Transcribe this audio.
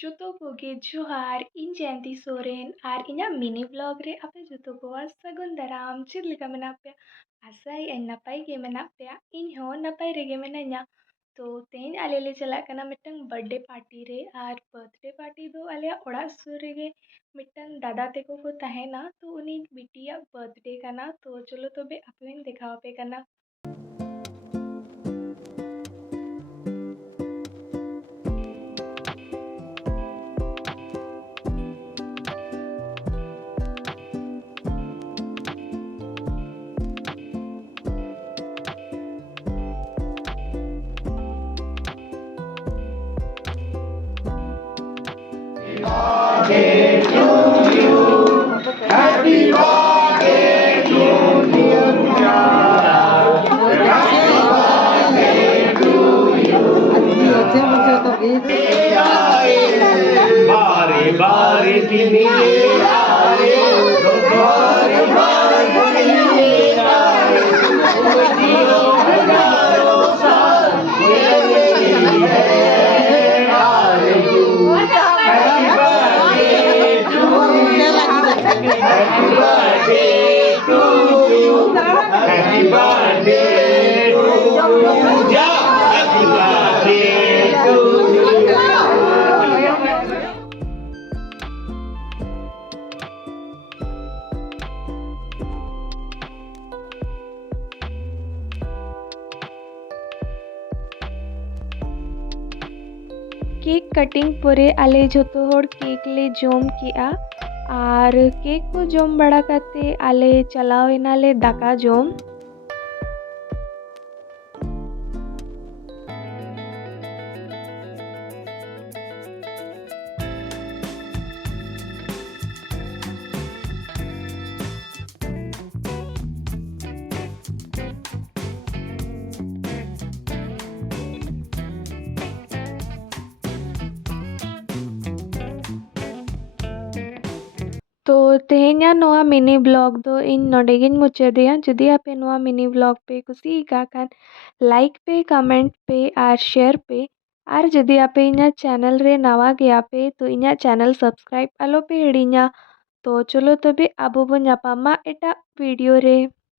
ᱡᱚᱛᱚ ᱠᱚᱜᱮ ᱡᱚᱦᱟᱨ ᱤᱧ ᱡᱚᱭᱚᱱᱛᱤ ᱥᱚᱨᱮᱱ ᱟᱨ ᱤᱧᱟᱹᱜ ᱢᱤᱱᱤ ᱵᱞᱚᱜ ᱨᱮ ᱟᱯᱮ ᱡᱚᱛᱚ ᱠᱚᱣᱟᱜ ᱥᱟᱹᱜᱩᱱ ᱫᱟᱨᱟᱢ ᱪᱮᱫ ᱞᱮᱠᱟ ᱢᱮᱱᱟᱜ ᱯᱮᱭᱟ ᱟᱥᱟᱭᱮᱜᱼᱟᱹᱧ ᱱᱟᱯᱟᱭ ᱜᱮ ᱢᱮᱱᱟᱜ ᱯᱮᱭᱟ ᱤᱧ ᱦᱚᱸ ᱱᱟᱯᱟᱭ ᱨᱮᱜᱮ ᱢᱤᱱᱟᱹᱧᱟ ᱛᱚ ᱛᱮᱦᱮᱧ ᱟᱞᱮ ᱞᱮ ᱪᱟᱞᱟᱜ ᱠᱟᱱᱟ ᱢᱤᱫᱴᱟᱝ ᱵᱟᱨᱛᱷᱰᱮ ᱯᱟर्टी ᱨᱮ ᱟᱨ ᱵᱟᱨᱛᱷᱰे पार्टी ᱫᱚ ᱟᱞᱮᱭᱟᱜ ᱚᱲᱟᱜ ᱥᱩᱨ ᱨᱮᱜᱮ ᱢᱤᱫᱴᱟᱝ ᱫᱟᱫᱟ ᱛᱟᱠᱚ ᱠᱚ ᱛᱟᱦᱮᱱᱟ ᱛᱚ ᱩᱱᱤ ᱵᱤᱴᱤᱭᱟᱜ ᱵᱟᱨᱛᱷᱰे ᱠᱟᱱᱟ ᱛᱚ ᱪᱚᱞᱚ ᱛᱚᱵᱮ ᱟᱯᱮᱧ ᱫᱮᱠᱷᱟᱣ ᱟᱯᱮ ᱠᱟᱱᱟ Happy birthday to you. Bari bari dini aaye, bari bari dini aaye, umdiyo hajaro saal mere liye aaye you. Happy birthday to you. Happy birthday to you. Happy birthday to you. Happy birthday to you. Cake cutting पोरे आले जोतो होड़ cake ले जोम किया और cake को जोम बड़ा करते आले चलाओ इनाले दाका जोम तो तेहेन्या नोआ मिनी ब्लॉग दो इन नोडेगिन मुचादेया जुदी आपे नोआ मिनी ब्लॉग पे कुसी का खान लाइक पे कमेंट पे और शेयर पे और जुदी आपे इन्या चैनल रे नवा गया पे तो इन्या चैनल सब्सक्राइब आलो पे हिड़ीन्या तो चलो तबे आबो बो ᱧᱟᱯᱟᱢᱟ एटा वीडियो रे।